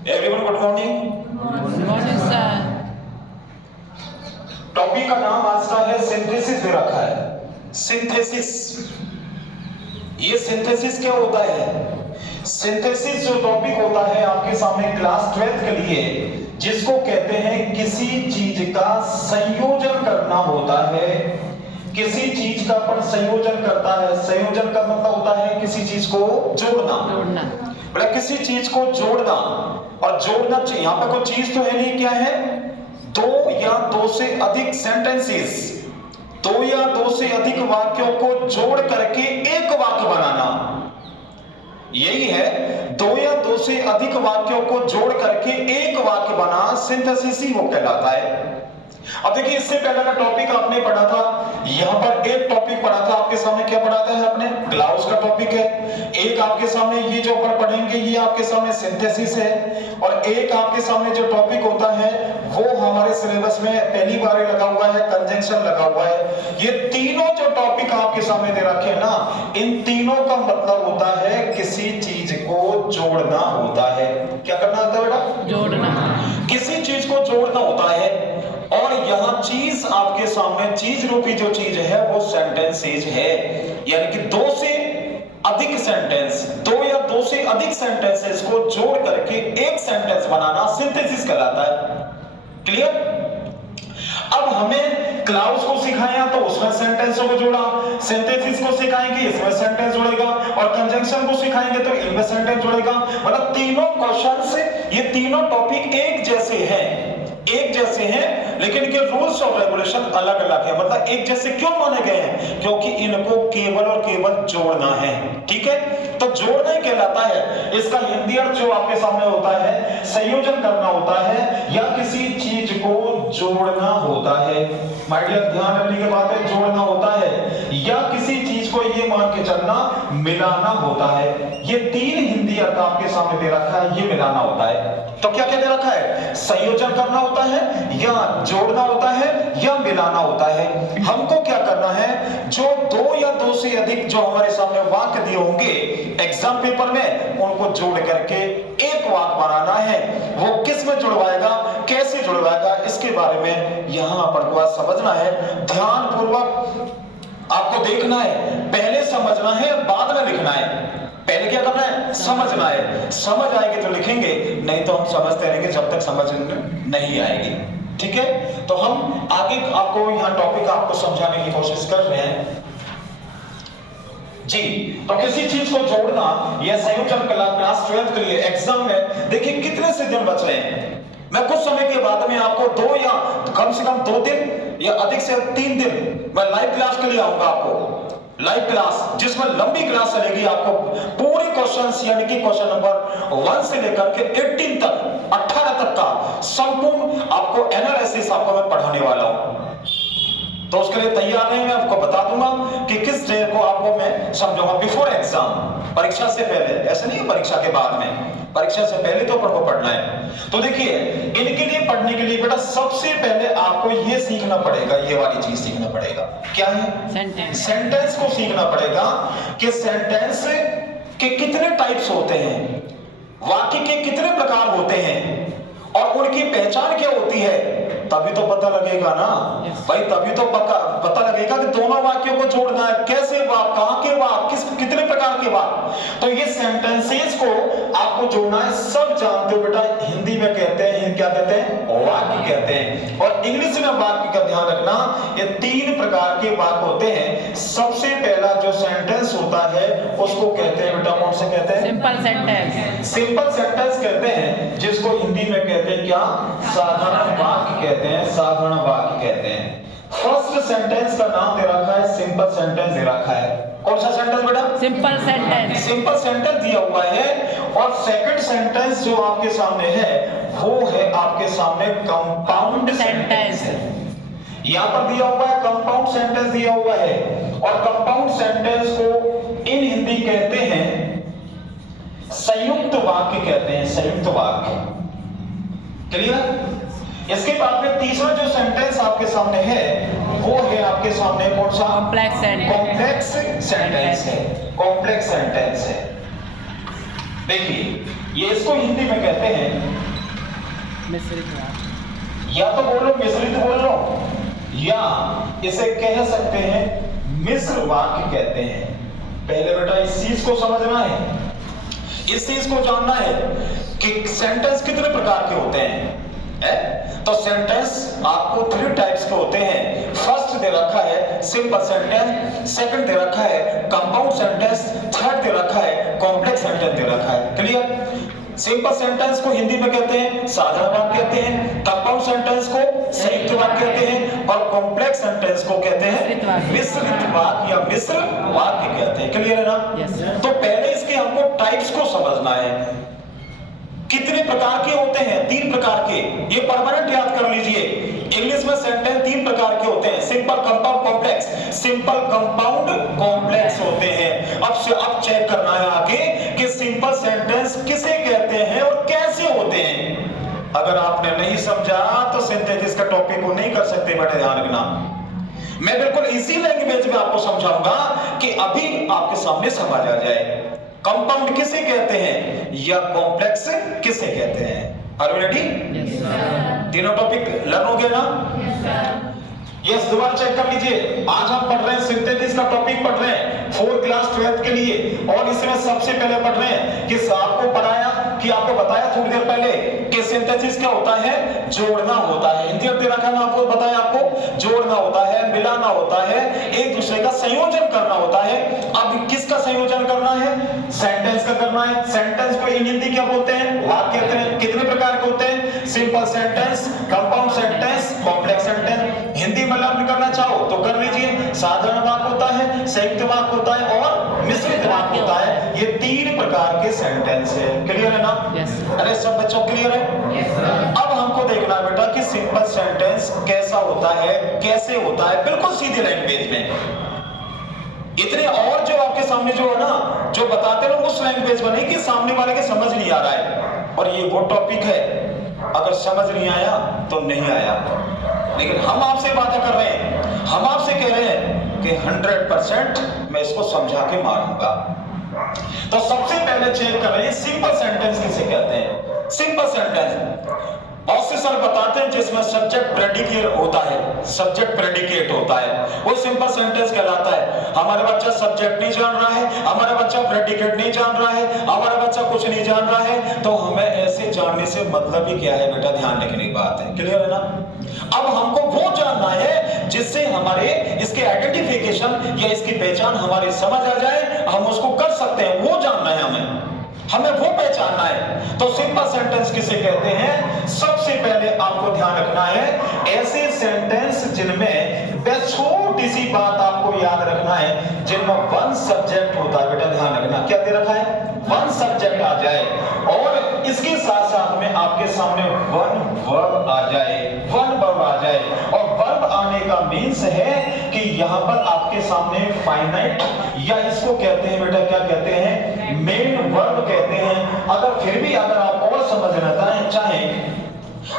Everyone good morning. Morning sir. Topic का नाम आज का है सिंथेसिस दे रखा है। सिंथेसिस, ये सिंथेसिस क्या होता है? सिंथेसिस जो टॉपिक होता है आपके सामने क्लास 12 के लिए, जिसको कहते हैं किसी चीज का संयोजन करना होता है। किसी चीज का अपन संयोजन करता है। संयोजन का मतलब होता है किसी चीज को जोड़ना। बोला किसी चीज को जोड़ना, और जोड़ना चाहिए। यहां पर कोई चीज तो है नहीं, क्या है? दो या दो से अधिक सेंटेंसेस, दो या दो से अधिक वाक्यों को जोड़ करके एक वाक्य बनाना, यही है। दो या दो से अधिक वाक्यों को जोड़ करके एक वाक्य बना, सिंथेसिस ही वो कहलाता है। अब देखिए, इससे पहले का टॉपिक आपने पढ़ा था, यहां पर एक टॉपिक पढ़ा था आपके सामने। क्या पढ़ा था आपने? क्लाउस का टॉपिक है। एक आपके सामने ये जो अपन पढ़ेंगे ये आपके सामने सिंथेसिस है, और एक आपके सामने जो टॉपिक होता है वो हमारे सिलेबस में पहली बार लगा हुआ है, कंजंक्शन लगा हुआ है। ये तीनों जो टॉपिक आपके सामने दे रखे हैं ना, इन तीनों का मतलब होता है किसी चीज को जोड़ना होता है। क्या करना होता है बेटा? जोड़ना। किसी चीज को जोड़ना होता है। और यहां चीज आपके सामने, चीज रूपी जो चीज है वो सेंटेंसेज है, यानी कि दो से अधिक सेंटेंस, दो या दो से अधिक सेंटेंसेस को जोड़ करके एक सेंटेंस बनाना सिंथेसिस कहलाता है। क्लियर? अब हमें क्लाउस को सिखाया तो उसमें सेंटेंसों को जोड़ा, सिंथेसिस को सिखाएंगे इसमें सेंटेंस जुड़ेगा, और कंजंक्शन को सिखाएंगे तो इनमें सेंटेंस जुड़ेगा। मतलब तीनों क्वेश्चंस, ये तीनों टॉपिक एक जैसे हैं, एक जैसे हैं, लेकिन इनके रूल्स और रेगुलेशन अलग अलग है। मतलब एक जैसे क्यों माने गए हैं? क्योंकि इनको केवल और केवल जोड़ना है। ठीक है, तो जोड़ना ही कहलाता है। इसका हिंदी अर्थ जो आपके सामने होता है, संयोजन करना होता है, या किसी चीज को जोड़ना होता है। माय डियर, ध्यान रखने की बात है, जोड़ना होता है, या किसी चीज को ये मान के चलना, मिलाना होता है। ये तीन हिंदी अर्थ आपके सामने दे रखा है, ये मिलाना होता है। तो क्या क्या दे रखा है? संयोजन करना होता है, या जोड़ना होता है, या मिलाना होता है। हमको क्या करना है? जो दो या दो से अधिक जो हमारे सामने वाक्य दिए होंगे एग्जाम पेपर में, उनको जोड़ करके एक वाक्य बनाना है। वो किस में जुड़वाएगा, कैसे जुड़वाएगा, इसके बारे में यहां अपन को समझना है। ध्यान पूर्वक आपको देखना है, पहले समझना है, बाद में लिखना है। पहले क्या करना है? समझना है। समझ आएगी तो लिखेंगे, नहीं तो हम समझते रहेंगे जब तक समझ नहीं आएगी। ठीक है, तो हम आगे आपको यहां टॉपिक आपको समझाने की कोशिश कर रहे हैं जी। तो किसी चीज को जोड़ना या संयोजन क्लास 12 के लिए एग्जाम में देखिए कितने से दिन बच रहे हैं। मैं कुछ समय के बाद में आपको दो या कम से कम 2 दिन या अधिक से 3 दिन मैं लाइव क्लास के लिए आऊंगा। आपको लाइव क्लास, जिसमें लंबी क्लास चलेगी, आपको पूरे क्वेश्चंस यानी कि क्वेश्चन नंबर 1 से लेकर के 18 तक, 18 तक का संपूर्ण आपको एनालिसिस आपको मैं पढ़ाने वाला हूं। तो उसके लिए तैयार नहीं, मैं आपको बता दूंगा कि किस डे को आपको मैं समझाऊंगा। बिफोर एग्जाम, परीक्षा से पहले, ऐसे नहीं परीक्षा के बाद में, परीक्षा से पहले तो आपको पढ़ना है। तो देखिए, इनके लिए पढ़ने के लिए बेटा सबसे पहले आपको ये सीखना पड़ेगा, ये वाली चीज सीखना पड़ेगा। क्या है? सेंटेंस। सेंटेंस को सीखना पड़ेगा कि सेंटेंस के कितने टाइप्स होते हैं, वाक्य के कितने प्रकार होते हैं, और उनकी पहचान क्या होती है। तभी तो पता लगेगा ना भाई, तभी तो पता लगेगा कि दोनों वाक्यों को जोड़ना है, कैसे वाक्य, कहां के वाक्य, कितने प्रकार के वाक्य। तो ये सेंटेंसेस को आपको जोड़ना है। सब जानते हो बेटा, हिंदी में कहते हैं, क्या कहते हैं? वाक्य कहते हैं। और इंग्लिश में वाक्य का ध्यान रखना, ये 3 प्रकार के वाक्य होते हैं। सबसे पहला जो सेंटेंस होता है उसको कहते हैं बेटा, कौन से कहते हैं? Simple sentence. सिंपल सेंटेंस कहते हैं, जिसको हिंदी में कहते हैं क्या? साधारण वाक्य कहते हैं, साधारण वाक्य कहते हैं। फर्स्ट सेंटेंस का नाम दे रखा है, सिंपल सेंटेंस दे रखा है। कौन सा सेंटेंस बेटा? Simple sentence. सिंपल सेंटेंस दिया हुआ है। और सेकंड सेंटेंस जो आपके सामने है वो है आपके सामने कंपाउंड सेंटेंस है। यहां पर दिया हुआ है कंपाउंड सेंटेंस दिया हुआ है, और कंपाउंड सेंटेंस को इन हिंदी कहते हैं संयुक्त वाक्य कहते हैं, संयुक्त वाक्य। क्लियर? इसके बाद में तीसरा जो सेंटेंस आपके सामने है वो है आपके सामने कौन सा? Complex sentence. कॉम्प्लेक्स सेंटेंस है, कॉम्प्लेक्स सेंटेंस है। देखिए ये इसको हिंदी में कहते हैं, मिश्रित वाक्य। या तो बोलो मिश्रित बोल लो, या इसे कह सकते हैं मिश्र वाक्य कहते हैं। पहले बेटा इस चीज को समझना है, इस चीज को जानना है कि सेंटेंस कितने प्रकार के होते हैं। तो सेंटेंस आपको 3 टाइप्स के होते हैं। फर्स्ट दे रखा है सिंपल सेंटेंस, सेकंड दे रखा है कंपाउंड सेंटेंस, थर्ड दे रखा है कॉम्प्लेक्स सेंटेंस दे रखा है। क्लियर? सिंपल सेंटेंस को हिंदी में कहते हैं साधारण वाक्य कहते हैं, कंपाउंड सेंटेंस को संयुक्त वाक्य कहते हैं, और कॉम्प्लेक्स सेंटेंस को कहते हैं मिश्रित वाक्य या मिश्र वाक्य कहते हैं। क्लियर है ना? Yes, sir. तो पहले इसके हमको टाइप्स को समझना है। कितने प्रकार के होते हैं? 3 प्रकार के। ये परमानेंट याद कर लीजिए। इंग्लिश में सेंटेंस 3 प्रकार के होते हैं, simple, compound, complex. Simple, compound, complex होते हैं। अब चेक करना है आगे कि सिंपल सेंटेंस किसे कहते हैं और कैसे होते हैं। अगर आपने नहीं समझा तो सिंथेसिस का टॉपिक को नहीं कर सकते, बेटा ध्यान रखना। मैं बिल्कुल इसी लैंग्वेज में आपको समझाऊंगा कि अभी आपके सामने समझ आ जाए कंपाउंड किसे कहते हैं या कॉम्प्लेक्स किसे कहते हैं। Are you ready? Yes, sir. तीनों टॉपिक लर्न हो गया ना? यस, दोबारा चेक कर लीजिए। आज हम पढ़ रहे हैं सिंथेसिस का टॉपिक पढ़ रहे हैं 4th क्लास 12th के लिए, और इसमें सबसे पहले पढ़ रहे हैं कि आपको पढ़ाया कि आपको बताया थोड़ी देर पहले कि सिंथेसिस क्या होता है, जोड़ना होता है। हिंदी में दे रखा है, आपको बताया, आपको जोड़ना होता है, मिलाना होता है, एक दूसरे का संयोजन करना होता है। अब किसका संयोजन करना है? सेंटेंस का करना है। सेंटेंस को इन हिंदी क्या बोलते हैं? वाक्य कहते हैं। कितने प्रकार के होते हैं? Simple sentence, compound sentence, complex sentence. Hindi में लर्न करना चाहो तो कर लीजिए। साधारण वाक्य होता है, संयुक्त वाक्य होता है और मिश्रित वाक्य होता है। ये 3 प्रकार के सेंटेंस है। क्लियर है ना? Yes, sir. अरे सब बच्चों क्लियर है? Yes, sir. अब हमको देखना है बेटा कि सिंपल सेंटेंस कैसा होता है, कैसे होता है, बिल्कुल सीधी लैंग्वेज में। इतने और जो आपके सामने जो है ना, जो बताते लोग उस लैंग्वेज में नहीं कि सामने वाले के समझ नहीं आ रहा है। और ये वो टॉपिक है, अगर समझ नहीं आया तो नहीं आया। लेकिन हम आपसे वादा कर रहे हैं, हम आपसे कह रहे हैं कि 100% मैं इसको समझा के मारूंगा। तो सबसे पहले चेक कर रहे हैं सिंपल सेंटेंस किसे कहते हैं। सिंपल सेंटेंस बहुत से सर बताते हैं जिसमें सब्जेक्ट प्रेडिकेट होता है, सब्जेक्ट प्रेडिकेट होता है, वो सिंपल सेंटेंस कहलाता है। हमारा बच्चा सब्जेक्ट नहीं जान रहा है, हमारा बच्चा प्रेडिकेट नहीं जान रहा है, हमारा बच्चा कुछ नहीं जान रहा है, तो हमें ऐसे जानने से मतलब ही क्या है बेटा, ध्यान रखने की बात है। क्लियर है ना? अब हमको वो जानना है जिससे हमारे इसके आइडेंटिफिकेशन या इसकी पहचान हमारी समझ आ जाए, हम उसको कर सकते हैं, वो जानना है हमें वो पहचानना है। तो सिंपल सेंटेंस किसे कहते हैं? सबसे पहले आपको ध्यान रखना है ऐसे सेंटेंस जिनमें छोटी सी बात आपको याद रखना है, जिनमें 1 सब्जेक्ट होता है। बेटा ध्यान रखना, क्या दे रखा है? 1 सब्जेक्ट आ जाए और इसके साथ साथ में आपके सामने 1 वर्ब आ जाए, 1 वर्ब आ जाए। और वर्ब आने का मीन्स है कि यहाँ पर आपके सामने फाइनाइट, या इसको कहते हैं बेटा, क्या कहते हैं? मेन वर्ब कहते हैं। अगर फिर भी अगर आप और समझना चाहें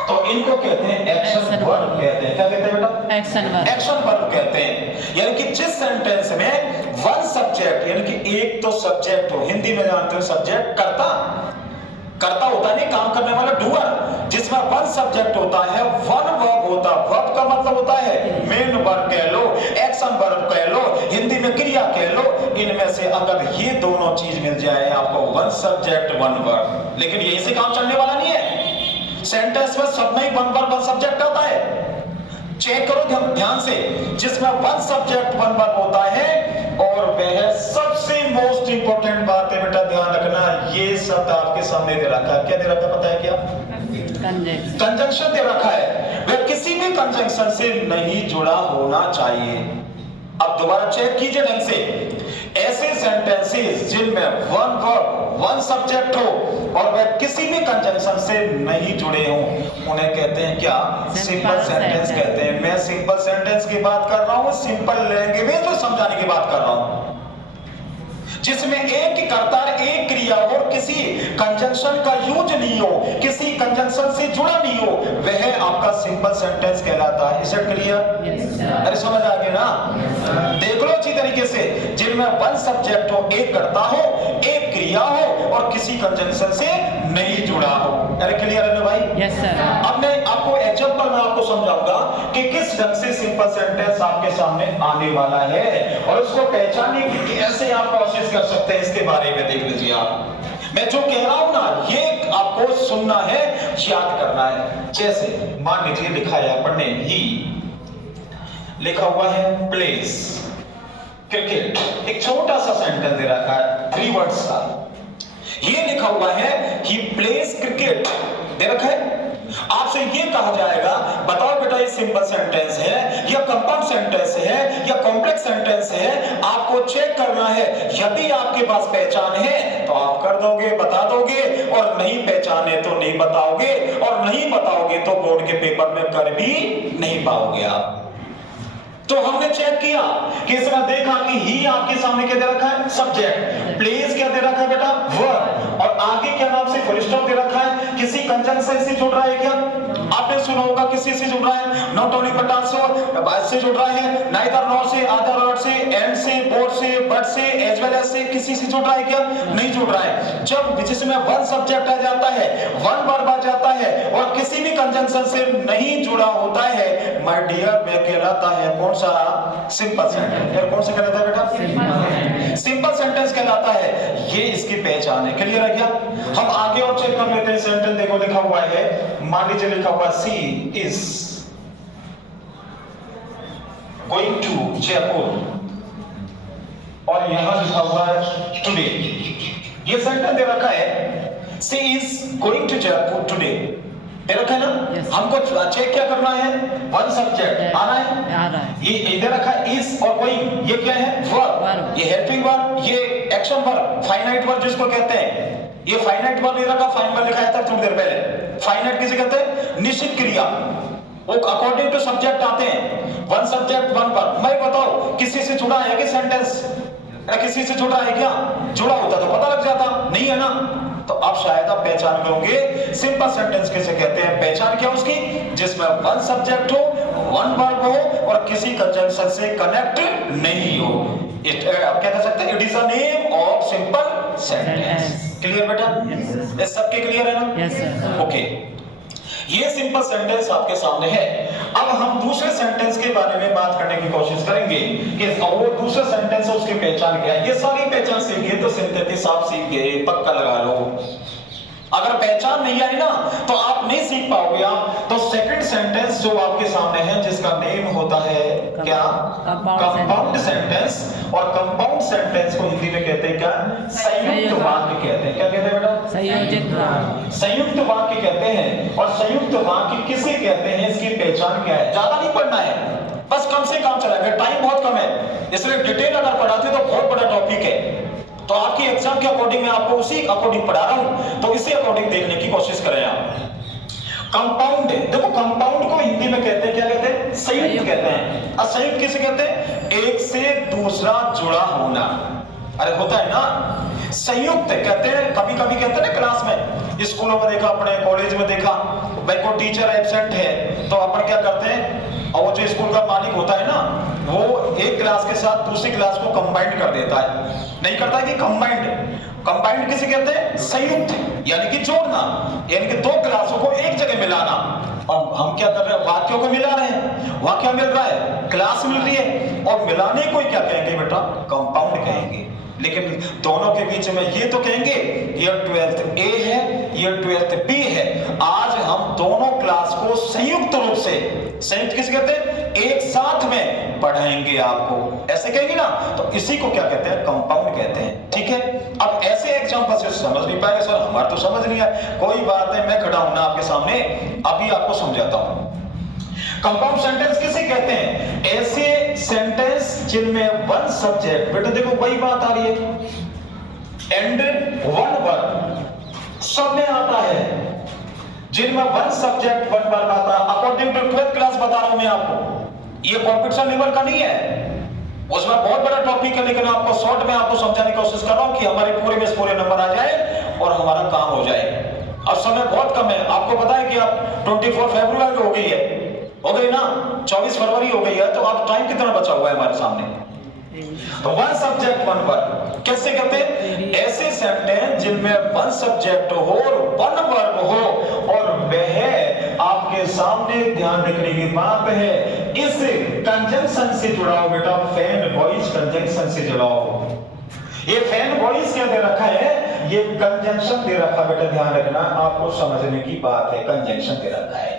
तो इनको कहते हैं एक्शन वर्ब कहते हैं। क्या कहते हैं बेटा? Action verb. एक्शन वर्ब कहते हैं। यानी कि जिस सेंटेंस में 1 सब्जेक्ट, यानी कि एक तो सब्जेक्ट हो, हिंदी में जानते हो सब्जेक्ट करता होता नहीं, काम करने वाला डूअर, जिसमें 1 सब्जेक्ट होता है, 1 वर्ब होता है। वर्ब का मतलब होता है मेन वर्ब कह लो, एक्शन वर्ब कह लो, हिंदी में क्रिया कह लो। इनमें से अगर ये दोनों चीज मिल जाए आपको, 1 सब्जेक्ट 1 वर्ब, लेकिन यही से काम चलने वाला नहीं है। सेंटेंस में सब में 1 वर्ब 1 सब्जेक्ट आता है। चेक करो ध्यान से, जिसमें 1 सब्जेक्ट 1 वर्ब होता है, और वह सबसे मोस्ट इंपोर्टेंट बात है बेटा, ध्यान रखना, ये शब्द आपके सामने दे रखा है। क्या दे रखा है पता है क्या? कंजंक्शन दे रखा है। वह किसी भी कंजंक्शन से नहीं जुड़ा होना चाहिए। अब दोबारा चेक कीजिए ढंग से, ऐसे सेंटेंसेस जिनमें 1 वर्ब 1 सब्जेक्ट हो और वह किसी भी कंजंक्शन से नहीं जुड़े हों, उन्हें कहते हैं क्या? सिंपल सेंटेंस कहते हैं। मैं सिंपल सेंटेंस की बात कर रहा हूं, सिंपल लैंग्वेज में समझाने की बात कर रहा हूं, जिसमें एक कर्ता, एक क्रिया और किसी कंजंक्शन का यूज नहीं हो, किसी कंजंक्शन से जुड़ा नहीं हो, वह आपका सिंपल सेंटेंस कहलाता है। Is it clear? अरे समझ आ गया ना? देख लो अच्छी तरीके से, जिनमें 1 सब्जेक्ट हो, एक कर्ता हो, एक क्रिया हो और किसी कंजंक्शन से नहीं जुड़ा हो। अरे क्लियर है ना भाई? Yes, sir. अब मैं आपको एग्जांपल में आपको समझाऊंगा कि किस ढंग से सिंपल सेंटेंस आपके सामने आने वाला है और उसको पहचानने की कैसे आप कोशिश कर सकते हैं, इसके बारे में देख लीजिए आप। मैं जो कह रहा हूं ना, ये आपको सुनना है, याद करना है। जैसे मान लीजिए लिखा है पढ़ने ही, लिखा हुआ है प्लेस क्रिकेट, एक छोटा सा सेंटेंस दे रखा है 3 वर्ड्स का। ये लिखा हुआ है ही प्लेस क्रिकेट दे रखा है। आपसे ये कहा जाएगा बताओ बेटा ये सिंपल सेंटेंस है या कंपाउंड सेंटेंस है या कॉम्प्लेक्स सेंटेंस है, आपको चेक करना है। यदि आपके पास पहचान है तो आप कर दोगे, बता दोगे, और नहीं पहचाने तो नहीं बताओगे, और नहीं बताओगे तो बोर्ड के पेपर में कर भी नहीं पाओगे आप। तो हमने चेक किया कि इसने देखा कि ही आपके सामने क्या दे रखा है, सब्जेक्ट, प्लेस क्या दे रखा है बेटा, वर्ब, और आगे क्या नाम से फुल स्टॉप दे रखा है, किसी कंजंक्शन से जुड़ रहा है क्या, आपने सुना होगा किसी से जुड़ रहा है, not only but also, by से जुड़ रहा है, नाइदर नॉर से, अदर और से, एंड से, बोथ से, बट से, एज वेल एज से, किसी से जुड़ रहा है क्या, नहीं जुड़ रहा है। जब जिसमें वन सब्जेक्ट आ जाता है, वन वर्ब आ जाता है और किसी भी कंजंक्शन से नहीं जुड़ा होता है, माय डियर, वह कहलाता है कौन सा, सिंपल सेंटेंस। कौन सा कहलाता है बेटा, सिंपल सेंटेंस कहलाता है। ये इसकी पहचान है। क्लियर है क्या? हम आगे और चेक कर लेते हैं। सेंटेंस देखो लिखा हुआ है, मान लीजिए लिखा हुआ सी इज गोइंग टू जयपुर, और यहां लिखा हुआ है टुडे। ये सेंटेंस दे रखा है she is going to Jaipur today, दे रखा है ना। Yes. हमको चेक क्या करना है, वन सब्जेक्ट आ रहा है, ये इधर रखा है इज और गोइंग, ये क्या है, वर्ब, ये हेल्पिंग वर्ब, ये एक्शन वर्ब, फाइनाइट वर्ब जिसको कहते हैं। ये फाइनाइट वर्ब इधर का फाइन वर्ब लिखा था थोड़ी देर पहले। फाइनाइट किसे कहते हैं, निश्चित क्रिया, वो अकॉर्डिंग टू सब्जेक्ट आते हैं, वन सब्जेक्ट वन वर्ब। मैं बताओ किसी से जुड़ा है कि सेंटेंस, किसी से जुड़ा है क्या, जुड़ा होता तो पता लग जाता, नहीं है ना। तो अब शायद आप पहचान लोगे सिंपल सेंटेंस किसे कहते हैं। पहचान क्या उसकी, जिसमें वन सब्जेक्ट हो, वन वर्ब हो और किसी कंजंक्शन से कनेक्ट नहीं हो। आप क्या कह सकते हैं, it is a name of simple sentence. Clear बेटा? ये सबके क्लियर है ना? Yes sir. ओके, ये सिंपल सेंटेंस आपके सामने है। अब हम दूसरे सेंटेंस के बारे में बात करने की कोशिश करेंगे कि वो दूसरा सेंटेंस है, उसकी पहचान क्या है। ये सारी पहचान सीख गए तो सिंथेसिस आप सीख गए, पक्का लगा लो। अगर पहचान नहीं आई ना तो आप नहीं सीख पाओगे आप। तो सेकंड सेंटेंस जो आपके सामने है, जिसका नेम होता है क्या, कंपाउंड सेंटेंस, और कंपाउंड सेंटेंस को हिंदी में कहते हैं क्या, संयुक्त वाक्य कहते हैं। क्या कहते हैं बेटा, संयोजित वाक्य, संयुक्त वाक्य कहते हैं। और संयुक्त वाक्य किसे कहते हैं, इसकी पहचान क्या है। ज्यादा नहीं पढ़ना है, बस कम से कम चलाएंगे, टाइम बहुत कम है, इसलिए डिटेल अगर पढ़ाते तो बहुत बड़ा टॉपिक है। तो आपकी एग्जाम के अकॉर्डिंग मैं आपको उसी अकॉर्डिंग पढ़ा रहा हूं, तो इसी अकॉर्डिंग देखने की कोशिश करें आप। कंपाउंड, देखो कंपाउंड को हिंदी में कहते हैं क्या, कहते हैं संयुक्त कहते हैं। और संयुक्त किसे कहते हैं, एक से दूसरा जुड़ा होना। अरे होता है ना, संयुक्त कहते हैं, कभी कभी कहते हैं ना क्लास में, स्कूलों में देखा, अपने कॉलेज में देखा, भाई को टीचर एब्सेंट है तो अपन क्या करते हैं, और वो जो स्कूल का मालिक होता है ना, वो एक क्लास के साथ दूसरी क्लास को कंबाइंड कर देता है, नहीं करता है कि कंबाइंड। कंबाइंड किसे कहते हैं, संयुक्त, यानी कि जोड़ना, यानी कि दो क्लासों को एक जगह मिलाना। और हम क्या कर रहे हैं, वाक्यों को मिला रहे हैं। वहां क्या मिल रहा है, क्लास मिल रही है, और मिलाने को क्या कहेंगे बेटा, कंपाउंड कहेंगे। लेकिन दोनों के बीच में ये तो कहेंगे ये 12th A है, ये 12th B है। आज हम दोनों क्लास को संयुक्त रूप से, संयुक्त किसे कहते हैं, एक साथ में पढ़ाएंगे आपको, ऐसे कहेंगे ना, तो इसी को क्या कहते हैं, कंपाउंड कहते हैं। ठीक है, अब ऐसे एग्जांपल से समझ नहीं पाएंगे सर, हमारा तो समझ नहीं आया, कोई बात नहीं, मैं खड़ा हूं ना आपके सामने, अभी आपको समझाता हूं। कंपाउंड सेंटेंस किसे कहते हैं, ऐसे सेंटेंस जिनमें वन सब्जेक्ट, बेटा देखो वही बात आ रही है, एंड वन वर्ब सब में आता है, जिनमें वन सब्जेक्ट वन वर्ब आता है। अकॉर्डिंग टू 12th क्लास बता रहा हूं मैं आपको, ये कॉम्पिटिशन लेवल का नहीं है, उसमें बहुत बड़ा टॉपिक है, लेकिन आपको शॉर्ट में आपको समझाने की कोशिश कर रहा हूं कि हमारे पूरे में पूरे नंबर आ जाए और हमारा काम हो जाए। और समय बहुत कम है, आपको पता है कि आप 24 फरवरी हो गई है, हो गई ना, 24 फरवरी हो गई है, तो अब टाइम कितना बचा हुआ है हमारे सामने। तो वन सब्जेक्ट वन वर्ब कैसे कहते हैं, ऐसे सेंटेंस जिनमें वन सब्जेक्ट हो और वन वर्ब हो और वह आपके सामने ध्यान रखने की बात है इस कंजंक्शन से जुड़ा हो बेटा, फैन वॉइस कंजंक्शन से जुड़ा हो। ये फैन वॉइस क्या दे रखा है, ये कंजंक्शन दे रखा बेटा, ध्यान रखना, आपको समझने की बात है, कंजंक्शन दे रखा है,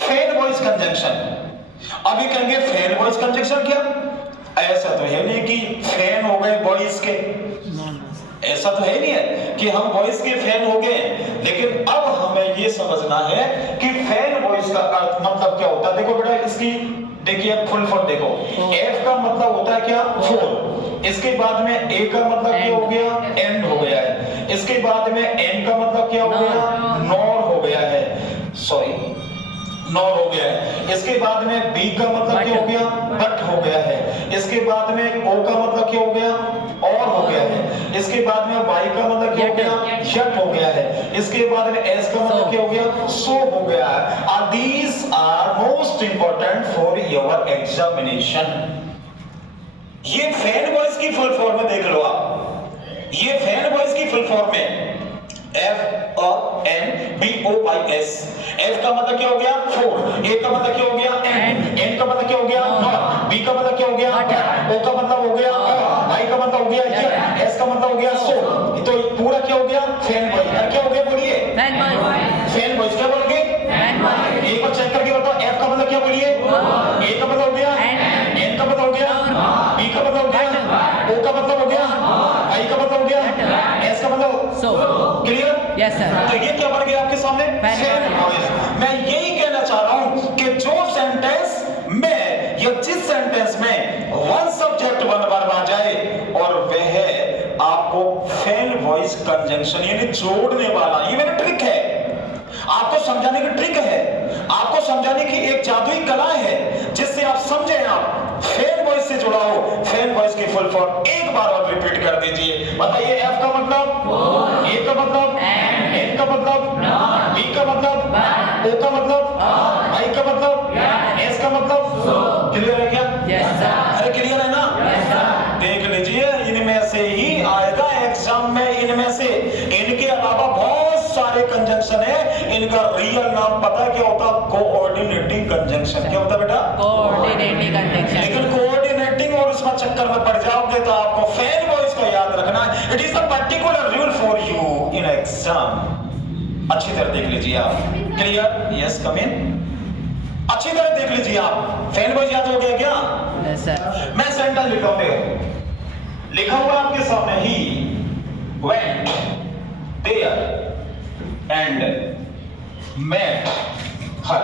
फैन वॉइस कंजंक्शन। अभी कहेंगे फैन वॉइस कंजंक्शन क्या, ऐसा तो है नहीं कि फैन हो गए वॉइस के, ऐसा तो है नहीं है कि हम वॉइस के फैन हो गए, लेकिन अब हमें ये समझना है कि फैन वॉइस का अर्थ मतलब क्या होता है। देखो बेटा इसकी देखिए फुल फॉर्म देखो, एफ का मतलब होता है क्या, फोर, इसके बाद में ए का मतलब क्या हो गया, एंड हो गया है, इसके बाद में एन का मतलब क्या हो गया, नॉर हो गया है, सॉरी नॉर हो गया है, इसके बाद में बी का मतलब क्या हो गया, बट हो गया है, इसके बाद में ओ का मतलब क्या हो गया, और हो गया है, इसके बाद में वाई का मतलब क्या हो गया, यट हो गया है, इसके बाद में एस का मतलब क्या हो गया, सो हो गया है। These are most important for your examination। ये फैन वॉइस की फुल फॉर्म में देख लो आप, ये फैन वॉइस की फुल फॉर्म में FANVOIS, F का मतलब क्या हो गया, फोर, ए का मतलब क्या हो गया, एन का मतलब क्या हो गया, नॉट, बी का मतलब क्या हो गया, ओ का मतलब हो गया, आई का मतलब हो गया, यट, एस का मतलब हो गया, सो, तो पूरा क्या हो गया, फैन वॉइस। क्या हो गया बोलिए, फैन वॉइस। क्या बोलोगे, एक बार चेक करके बताओ, एफ का मतलब क्या बोलिए, ए का मतलब हो गया, एन का मतलब हो गया, बी का मतलब हो गया, ओ का मतलब हो गया, आई का मतलब हो गया, एस का मतलब सो। क्लियर? Yes sir. तो ये क्या बन गया आपके सामने, फैन वॉइस। मैं यही कहना चाह रहा हूं कि जो सेंटेंस में या जिस सेंटेंस में वन सब्जेक्ट वन वर्ब आ जाए और वह आपको फैन वॉइस कंजंक्शन यानी जोड़ने वाला, ये मेरा ट्रिक है, आपको समझाने की ट्रिक है, आपको समझाने की एक जादुई कला है जिससे आप समझे, आप फैन वॉइस से जुड़ा हो। फैन वॉइस की फुल फॉर्म एक बार और रिपीट कर दीजिए, बताइए। एफ का मतलब, ए का मतलब, एन का मतलब, बी का मतलब, ओ का मतलब, आई का मतलब, एस का मतलब, क्लियर है क्या? Yes sir. अरे क्लियर है ना? Yes sir. देख लीजिए, इनमें से ही आएगा एग्जाम में, इनमें से, इनके अलावा बहुत सारे कंजंक्शन है, इनका रियल नाम पता है क्या होता, कोऑर्डिनेटिंग कंजंक्शन। क्या होता बेटा, कोऑर्डिनेटिंग कंजंक्शन। लेकिन कोऑर्डिनेटिंग और उसमें चक्कर में पड़ जाओगे तो आपको फैन वॉइस को याद रखना है। It is a particular rule for you in exam. अच्छी तरह देख लीजिए आप, क्लियर? यस, कम इन। अच्छी तरह देख लीजिए आप, फैन वॉइस याद हो गया क्या? Yes sir. मैं सेंटेंस लिखा हूं, लिखा हुआ आपके सामने, ही went there and met her.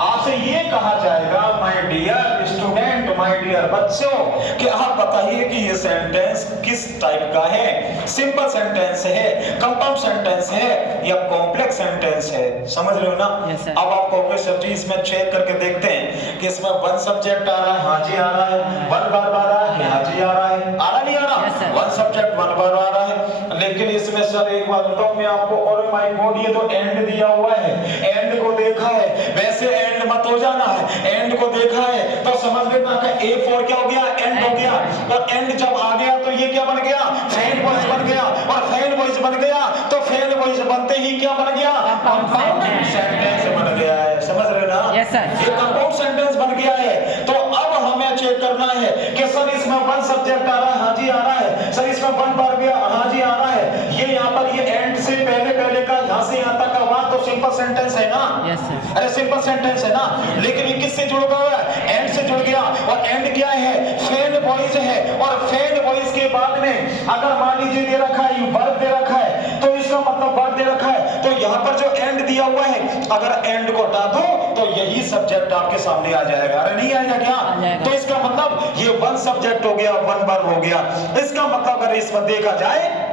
आपसे ये कहा जाएगा my dear student, my dear बच्चों, कि आप बताइए कि ये सेंटेंस किस टाइप का है, सिंपल सेंटेंस है, कंपाउंड सेंटेंस है या कॉम्प्लेक्स सेंटेंस है। समझ रहे हो ना? yes, अब आप कोई सब्जी इसमें चेक करके देखते हैं कि इसमें वन सब्जेक्ट आ रहा है, हाँ जी आ रहा है, वन वर्ब आ रहा है, हाँ जी आ रहा है, आ रहा नहीं आ रहा, yes, one subject one verb आ रहा है। लेकिन इसमें सर एक बात बताऊं मैं आपको, और माय गॉड ये तो एंड दिया हुआ है, एंड को देखा है, वैसे एंड मत हो जाना है, एंड को देखा है तो समझ लेना कि ए फॉर क्या हो गया, एंड हो गया, और एंड जब आ गया तो ये क्या बन गया, फैन वॉइस बन गया, और फैन वॉइस बन गया तो फैन वॉइस बनते ही क्या बन गया, कंपाउंड सेंटेंस बन गया है। समझ रहे ना? Yes sir. ये कंपाउंड सेंटेंस बन गया है। तो अब हमें चेक करना है कि सर इसमें वन सब्जेक्ट आ रहा है, हाँ जी आ रहा है, सर इसमें वन वर्ब गया, हाँ जी आ रहा है, ये यहाँ पर ये एंड से पहले पहले का यहाँ से यहाँ तक का बात तो सिंपल सेंटेंस है ना? Yes sir. अरे सिंपल सेंटेंस है ना, लेकिन ये किससे जुड़ गया, एंड से जुड़ गया, और एंड क्या है, फैन वॉइस है, और फैन वॉइस के बाद में अगर मान लीजिए दे रखा है वर्ब दे रखा है, तो इसका मतलब वर्ब दे रखा है, तो यहाँ पर जो एंड दिया हुआ है, अगर एंड को हटा दो तो यही सब्जेक्ट आपके सामने आ जाएगा। अरे नहीं आएगा क्या? तो इसका मतलब ये वन सब्जेक्ट हो गया, वन वर्ब हो गया। इसका मतलब अगर इसमें देखा जाए,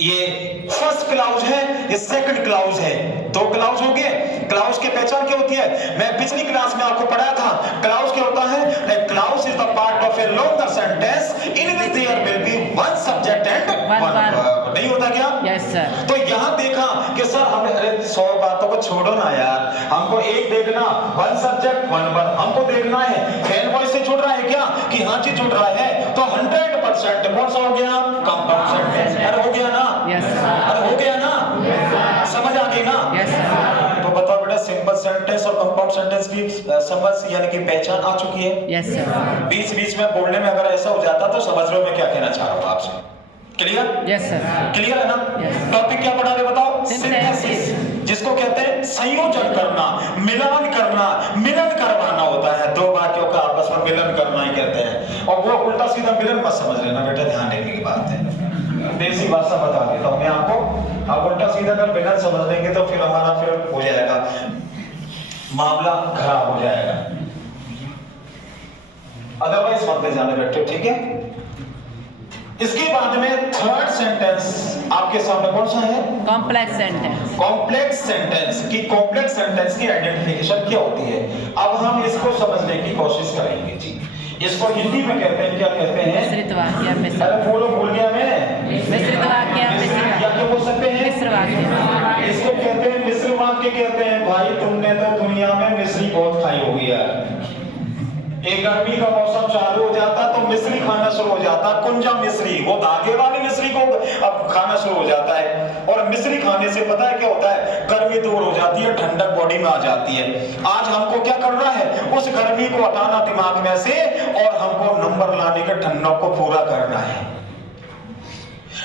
ये फर्स्ट क्लाउज है, ये सेकंड क्लाउज है, दो क्लाउज हो गए। क्लाउज की पहचान क्या होती है, मैं पिछली क्लास में आपको पढ़ाया था। क्लाउज क्या होता है, clause is the part of a longer sentence in which there will be one subject and one verb. नहीं होता क्या? Yes sir. तो यहां देखा कि सर हमें, अरे 100 बातों को छोड़ो ना यार, हमको एक देखना, वन सब्जेक्ट वन वर्ब, हमको देखना है फैन वॉइस से जुड़ रहा है क्या, कि हाँ जी जुड़ रहा है, तो 100% कौन सा हो गया? Compound sentence. अरे हो गया ना? Yes, sir. अरे हो गया ना? समझ आ गई ना? Yes, sir. तो बताओ बेटा, सिंपल सेंटेंस और कंपाउंड सेंटेंस की समझ यानी कि पहचान आ चुकी है। Yes, sir. बीच बीच में बोलने में अगर ऐसा हो जाता तो समझ लो मैं क्या कहना चाह रहा हूँ आपसे। क्लियर? Yes, sir. क्लियर है ना? Yes. टॉपिक क्या पढ़ा रहे बताओ? Synthesis. जिसको कहते हैं संयोजन करना, मिलान करना, मिलन करवाना होता है। दो वाक्यों का आपस में मिलन करना ही कहते हैं। और वो उल्टा सीधा मिलन मत समझ लेना बेटा, ध्यान देने की बात है। देसी भाषा बता देता हूँ मैं आपको। अब उल्टा सीधा अगर मिलन समझ लेंगे तो फिर हमारा फिर हो जाएगा, मामला खराब हो जाएगा। अदरवाइज मत ले जाने बेटे, ठीक है? इसके बाद में थर्ड सेंटेंस आपके सामने कौन सा है? Complex sentence. कॉम्प्लेक्स सेंटेंस की, कॉम्प्लेक्स सेंटेंस की आइडेंटिफिकेशन क्या होती है? अब हम इसको समझने की कोशिश करेंगे जी। इसको हिंदी में कहते हैं, क्या कहते हैं? मिश्रित वाक्य, मिश्र अरे बोलो, भूल गया मैं। मिश्रित वाक्य, मिश्र या क्या बोल सकते हैं? मिश्र वाक्य। इसको कहते हैं मिश्र वाक्य कहते हैं। भाई तुमने तो दुनिया में मिश्री बहुत खाई होगी यार। एक गर्मी का मौसम चालू हो जाता तो मिश्री खाना शुरू हो जाता, कुंजा मिश्री, वो धागे वाली मिश्री को अब खाना शुरू हो जाता है। और मिश्री खाने से पता है क्या होता है? गर्मी दूर हो जाती है, ठंडक बॉडी में आ जाती है। आज हमको क्या करना है? उस गर्मी को हटाना दिमाग में से और हमको नंबर लाने के ठंडक को पूरा करना है।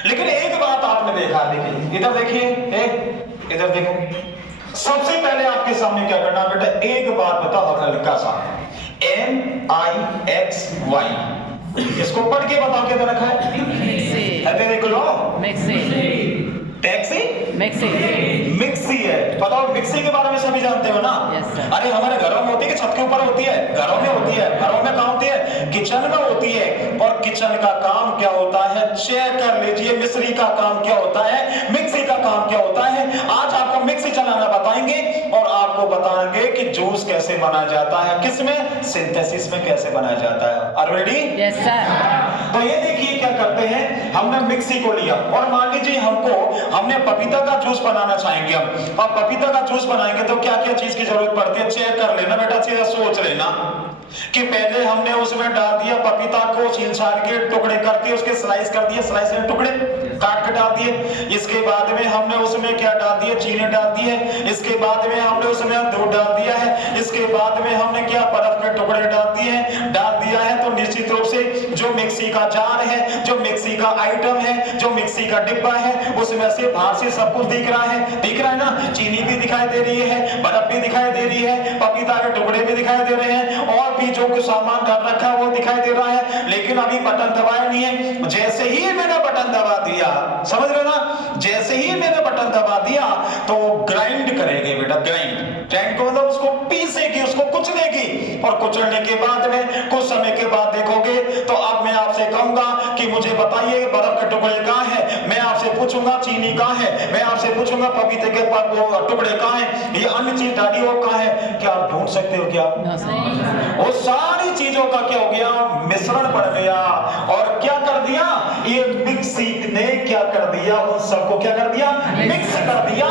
लेकिन एक बात आपने देखा, देखिए इधर देखिए, इधर देखो। सबसे पहले आपके सामने क्या करना बेटा, एक बात बताओ हल्का सा, MIXY, इसको पढ़ के बताओ क्या रखा है? मिक्सी, अरे देख लो, मिक्सी, टैक्सी, मिक्सी, मिक्सी है। बताओ मिक्सी के बारे में सभी जानते हो ना? Yes, sir. अरे हमारे घरों में होती है कि छत के ऊपर होती है? घरों में होती है। घरों में कहाँ होती है? किचन में होती है। और किचन का काम क्या होता है? चेक कर लीजिए। मिक्सी का काम क्या होता है? मिक्सी का काम क्या होता है? आज आपको मिक्सी चलाना बताएंगे और आपको बताएंगे कि जूस कैसे बनाया जाता है, किसमें? सिंथेसिस में कैसे बनाया जाता है। Are ready? Yes, sir. तो ये देखिए क्या करते हैं, हमने मिक्सी को लिया और मान लीजिए हमने पपीता का जूस बनाना चाहेंगे हम। अब पपीता का जूस बनाएंगे तो क्या क्या चीज की जरूरत पड़ती है? चेक कर लेना बेटा, सीधा सोच लेना कि पहले हमने उसमें डाल दिया पपीता को, छील छाल के टुकड़े करके उसके स्लाइस कर दिए, स्लाइस में टुकड़े काट के डाल दिए। इसके बाद में हमने उसमें क्या डाल दिया? चीनी डाल दी है। इसके बाद में हमने उसमें दूध डाल दिया है। इसके बाद में हमने क्या? बर्फ के टुकड़े डाल दिया है। तो निश्चित रूप से जो मिक्सी का जार है, जो मिक्सी का आइटम है, जो मिक्सी का डिब्बा है, उसमें से बाहर से सब कुछ दिख रहा है ना? चीनी भी दिखाई दे रही है, बर्फ भी दिखाई दे रही है, पपीता के टुकड़े भी दिखाई दे रहे हैं और भी जो कुछ सामान डाल रखा है वो दिखाई दे रहा है। लेकिन अभी बटन दबाया नहीं है। जैसे ही मैंने बटन दबा दिया, समझ रहे ना? जैसे ही मैंने बटन दबा दिया तो ग्राइंड करेंगे बेटा, ग्राइंड को मतलब उसको पीसेगी, उसको कुचलेगी। और कुचलने के बाद में कुछ समय के बाद देखोगे तो अब मैं आपसे कहूंगा कि मुझे बताइए बर्फ के टुकड़े कहाँ है? मैं आपसे पूछूंगा चीनी कहाँ है? मैं आपसे पूछूंगा पपीते के टुकड़े कहाँ है? ये अन्य चीज डाली वो कहाँ है? क्या आप ढूंढ सकते हो क्या? No, sir. वो सारी चीजों का क्या हो गया? मिश्रण बन गया। और क्या कर दिया? ये मिक्सी ने क्या कर दिया? उन सबको क्या कर दिया? मिक्स कर दिया।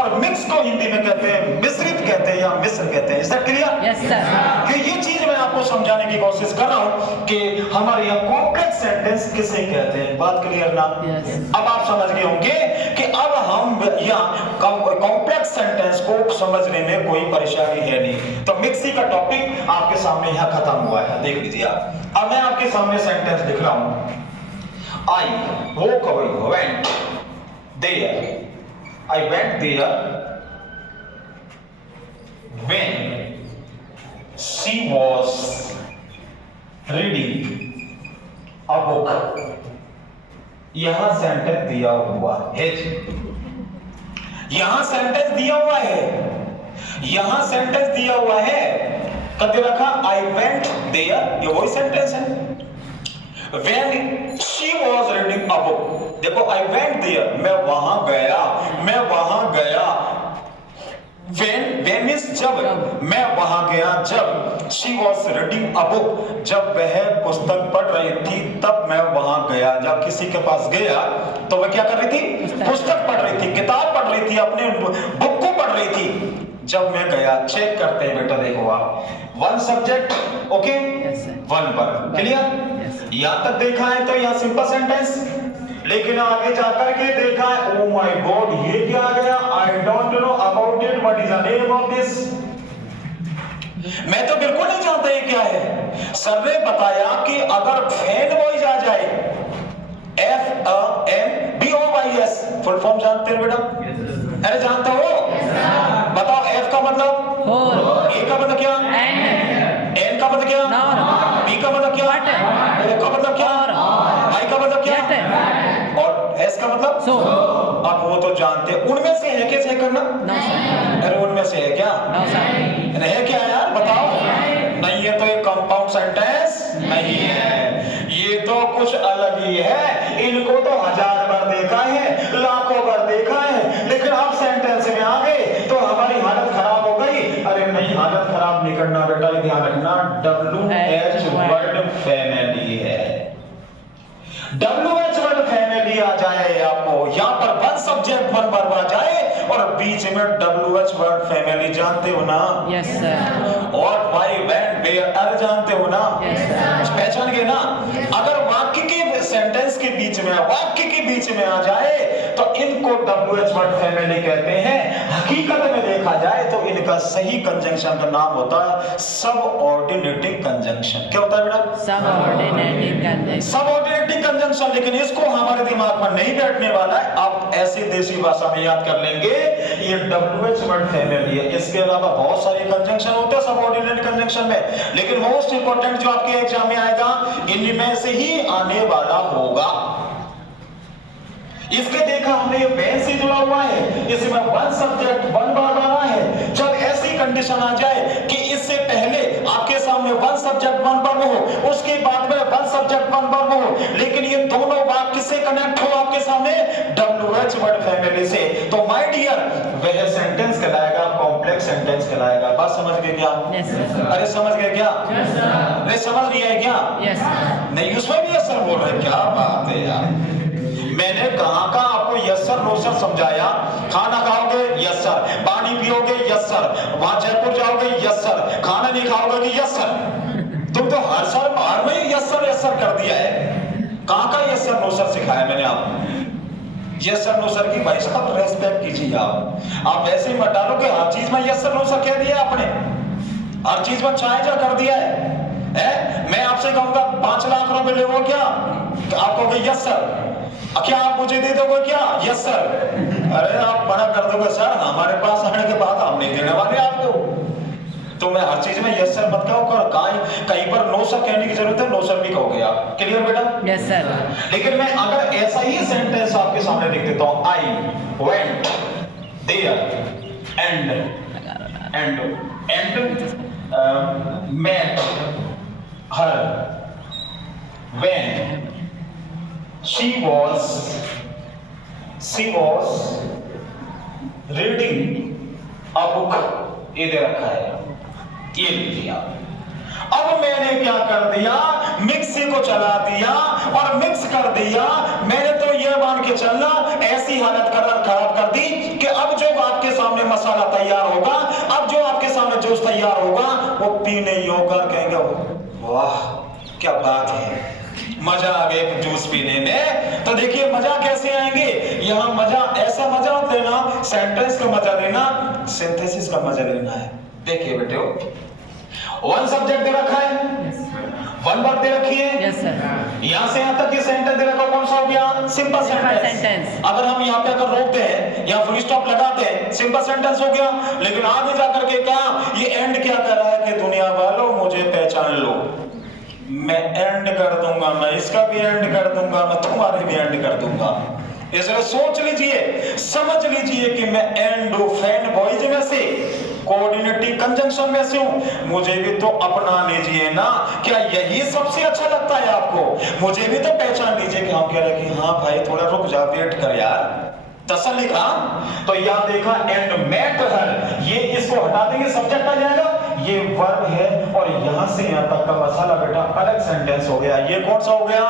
और मिक्स को हिंदी में कहते हैं मिश्रित कहते हैं या मिश्र कहते हैं। इसका क्लियर? Yes, sir. कि ये चीज मैं आपको समझाने की कोशिश कर रहा हूं कि हमारे यहाँ कॉम्प्लेक्स सेंटेंस किसे कहते हैं। बात क्लियर ना? Yes. अब आप समझ गए होंगे कि अब हम यहाँ कॉम्प्लेक्स सेंटेंस को समझने में कोई परेशानी है नहीं। तो मिक्सी का टॉपिक आपके सामने यहाँ खत्म हुआ है, देख लीजिए आप। अब मैं आपके सामने सेंटेंस लिख रहा हूं। I walk away, went there. I went there when she was reading a book. यहां सेंटेंस दिया हुआ है, यहां सेंटेंस दिया हुआ है, यहां सेंटेंस दिया हुआ है। कद रखा I went there, ये वही सेंटेंस है। When she was reading a book, देखो I went there, मैं वहां गया। When means जब, मैं वहां गया जब। She was reading a book, जब वह पुस्तक पढ़ रही थी तब मैं वहां गया। जब किसी के पास गया तो वह क्या कर रही थी? पुस्तक पढ़ रही थी, किताब पढ़ रही थी, अपने बुक को पढ़ रही थी। जब मैं गया, चेक करते हैं बेटा, देखो आप one subject, okay, Yes, sir. One पर, क्लियर? Yes. यहां तक देखा है तो यहां सिंपल सेंटेंस, लेकिन आगे जाकर के देखा है ओ माय गॉड ये क्या आ गया, I don't know about it, what is the name of this. मैं तो बिल्कुल नहीं जानता ये क्या है। सर ने बताया कि अगर फैन बॉयज आ जाए, FANBOYS फुल फॉर्म जानते हो बेटा? अरे जानता हो? बताओ F का मतलब होल, A का मतलब क्या, एंड, N का मतलब क्या, नॉर, B का मतलब क्या, व्हाट, O का मतलब क्या, और, I का मतलब क्या, गेट, और S का मतलब सो। अब वो तो जानते हैं। उनमें से है क्या चेक करना? नो सर, अरे उनमें से है क्या? नो सर, है क्या यार बताओ? नहीं है तो ये कंपाउंड सेंटेंस नहीं है, ये तो कुछ अलग ही है। इनको तो 1000 बार देखा है, लाखों बार देखा है, लेकिन अब सेंटेंस में आ गए तो हमारी हालत खराब हो गई। अरे नहीं, हालत खराब नहीं करना बेटा, ध्यान रखना। WH वर्ड फैमिली है, WH वर्ड फैमिली आ जाए आपको, यहां पर वन सब्जेक्ट वन वर्ब आ जाए और बीच में WH वर्ड फैमिली, जानते हो ना? यस सर, और वाई व्हेन वेयर, अरे जानते हो ना? यस सर, पहचान गए ना? अगर वाक्य के सेंटेंस के बीच में, वाक्य के बीच में आ जाए तो इनको WH वर्ड फैमिली कहते हैं। हकीकत में देखा जाए तो इनका सही कंजंक्शन का नाम होता है सबऑर्डिनेटिंग कंजंक्शन। क्या होता है बेटा? Subordinating conjunction, subordinating conjunction. लेकिन इसको हमारे दिमाग में नहीं बैठने वाला है, आप ऐसी देसी भाषा में याद कर लेंगे, ये WH वर्ड फैमिली है। इसके अलावा बहुत सारे कंजंक्शन होते हैं सबऑर्डिनेट कंजंक्शन में, लेकिन मोस्ट इंपोर्टेंट जो आपके एग्जाम में आएगा इनमें से ही आने वाला होगा। इसके देखा हमने ये वेन से जुड़ा हुआ है, इसमें वन सब्जेक्ट वन वर्ब आ रहा है। जब ऐसी कंडीशन आ जाए कि इससे पहले आपके सामने वन सब्जेक्ट वन वर्ब हो, उसके बाद में वन सब्जेक्ट वन वर्ब हो, लेकिन ये दोनों वाक्य से कनेक्ट हो आपके सामने WH वर्ड फैमिली से, तो माय डियर वह सेंटेंस कहलाएगा कॉम्प्लेक्स सेंटेंस कहलाएगा। बात समझ गए क्या? यस सर, अरे समझ गए क्या? यस सर, अरे समझ नहीं आए क्या? यस सर, नहीं उसमें भी यस सर बोल रहे, क्या बात है यार। मैंने कहां का आपको यस सर नो सर समझाया? खाना खाओगे यस सर, पानी पियोगे यस सर, वहां जयपुर जाओगे यस सर, खाना नहीं खाओगे कि यस सर। तुम तो हर साल बाहर में यस सर कर दिया है। कहां का यस सर नो सर सिखाया मैंने आपको? यस सर नो सर की भाई साहब रेस्पेक्ट कीजिए। आप ऐसे ही मत डालो कि हर चीज में यस सर नो सर कह दिया आपने, हर चीज में चाहे जा कर दिया है? मैं आपसे कहूंगा 5 लाख रुपए ले वो क्या, आप कहोगे यस सर, क्या आप मुझे दे दोगे क्या? Yes sir. अरे आप मना कर दोगे सर, हमारे पास आने के बाद हम नहीं देने वाले आपको। तो मैं हर चीज में यस सर मत कहो, कहीं पर नो सर कहने की जरूरत है नो सर भी कहोगे आप। क्लियर बेटा? यस सर, लेकिन मैं अगर ऐसा ही सेंटेंस आपके सामने लिख देता हूं, I went there and met her when she was reading a book। ये दे रखा है, ये लिख दिया। अब मैंने क्या कर दिया, मिक्सी को चला दिया और मिक्स कर दिया। मैंने तो ये मान के चलना ऐसी हालत खराब कर दी कि अब जो आपके सामने मसाला तैयार होगा, अब जो आपके सामने जूस तैयार होगा, वो पीने योग्य कहेंगे वाह क्या बात है, मजा आ गया जूस पीने में। तो देखिए मजा कैसे आएंगे, यहाँ मजा ऐसा मजा लेना, सेंटेंस का मजा लेना, सिंथेसिस का मजा लेना है। देखिए बेटे वन सब्जेक्ट दे रखा है, वन वर्ब दे रखी है, यस सर, यहां से यहां तक ये सेंटेंस दे रखा, कौन सा हो गया? Simple sentence. अगर हम यहां पे अगर रोकते हैं या फुल स्टॉप लगाते हैं, सिंपल सेंटेंस हो गया। लेकिन आगे जाकर के क्या ये एंड क्या कर रहा है कि दुनिया वालों मुझे पहचान लो, मैं एंड कर दूंगा, मैं इसका भी एंड कर दूंगा, मैं तुम्हारे भी एंड कर दूंगा। इसलिए सोच लीजिए, समझ लीजिए कि मैं एंड फैन बॉयज में से कोऑर्डिनेटिंग कंजंक्शन में से हूं, मुझे भी तो अपना लीजिए ना। क्या यही सबसे अच्छा लगता है आपको? मुझे भी तो पहचान लीजिए कि हम कह रहे हैं कि हाँ भाई थोड़ा रुक जा, वेट कर यार, तसल्ली का। तो यहां देखा एंड मेट हर, ये इसको हटा देंगे सब्जेक्ट आ जाएगा, ये वर्ब है और यहां से यहां तक का मसाला बेटा अलग सेंटेंस हो गया। ये कौन सा हो गया?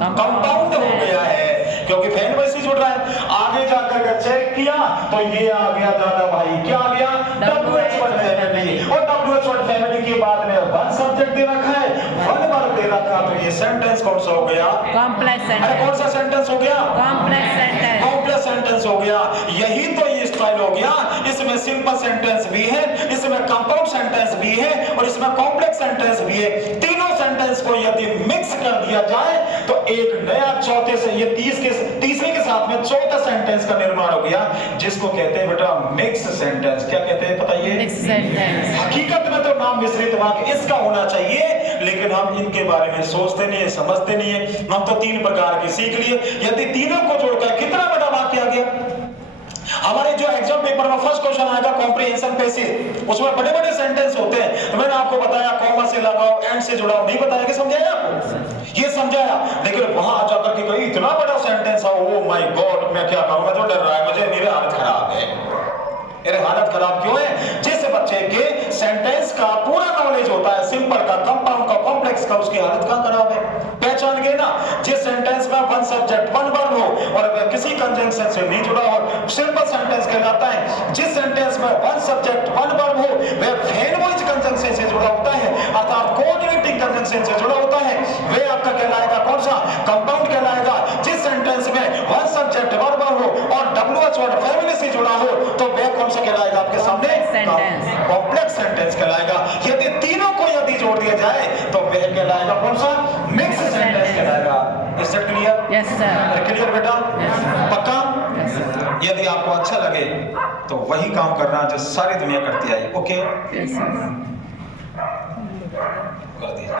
कंपाउंड हो गया है, क्योंकि फैन वैसे जुड़ रहा है। आगे जाकर के चेक किया तो ये आ गया दादा भाई, क्या आ गया? WH word family. और WH वर्ड फैमिली के बाद में वन सब्जेक्ट दे रखा है, वन वर्ब दे रखा, तो ये ये सेंटेंस कौन सा हो गया? कॉम्प्लेक्स अरे कौन सा सेंटेंस, सेंटेंस हो गया? कॉम्प्लेक्स सेंटेंस, कॉम्प्लेक्स सेंटेंस हो गया। यही तो ये स्टाइल हो गया। इसमें सिंपल सेंटेंस भी है, इसमें कंपाउंड सेंटेंस भी है और इसमें कॉम्प्लेक्स सेंटेंस भी है। तीनों सेंटेंस को यदि मिक्स कर दिया जाए तो एक नया चौथे से ये तीसरे के साथ में चौथा सेंटेंस का निर्माण हो गया, जिसको कहते हैं बेटा मिक्स सेंटेंस। क्या कहते हैं बताइए? मिक्स सेंटेंस, हकीकत में तो नाम मिश्रित वाक्य इसका होना चाहिए, लेकिन हम इनके बारे में सोचते नहीं है, समझते नहीं है। हम तो तीन प्रकार के सीख लिए। यदि तीनों को जोड़कर कितना बड़ा वाक्य आ गया। हमारे जो एग्जाम पेपर में फर्स्ट क्वेश्चन आएगा कॉम्प्रिहेंशन पैसेज, उसमें बड़े बड़े सेंटेंस होते हैं। तो मैंने आपको बताया कॉमा से लगाओ, एंड से जुड़ाओ, नहीं बताया कि समझाया आपको? ये समझाया, लेकिन वहां जाकर के कोई इतना बड़ा सेंटेंस है, ओ माय गॉड, मैं क्या कहूं, मैं तो डर रहा है, मुझे मेरी हालत खराब है। मेरे हालत खराब क्यों है? जिस बच्चे के सेंटेंस का पूरा नॉलेज होता है, सिंपल का, कंपाउंड का, कॉम्प्लेक्स का, उसकी हालत कहां खराब है? पहचान गए ना? जिस सेंटेंस में वन सब्जेक्ट वन वर्ब हो और वह किसी कंजंक्शन से नहीं जुड़ा हो, सिंपल सेंटेंस कहलाता है। जिस सेंटेंस में वन सब्जेक्ट वन वर्ब हो वह फेनवॉइज कंजंक्शन से जुड़ा होता है, अर्थात कोऑर्डिनेटिंग कंजंक्शन से जुड़ा होता है, वह आपका कहलाएगा कौन सा? कंपाउंड कहलाएगा। जिस सेंटेंस में वन सब्जेक्ट वन वर्ब हो और डब्ल्यूएच वर्ड फैमिली से जुड़ा हो तो वह कौन सा कहलाएगा आपके सामने? कॉम्प्लेक्स सेंटेंस कहलाएगा। यदि तीनों को यदि जोड़ दिया जाए तो वह कहलाएगा कौन सा? मिक्स सेंटेंस कहलाएगा। Is it clear? Yes sir, clear बेटा? पक्का? यस सर, यदि आपको अच्छा लगे तो वही काम करना जो सारी दुनिया करती आई। Okay, yes sir. कर दिया।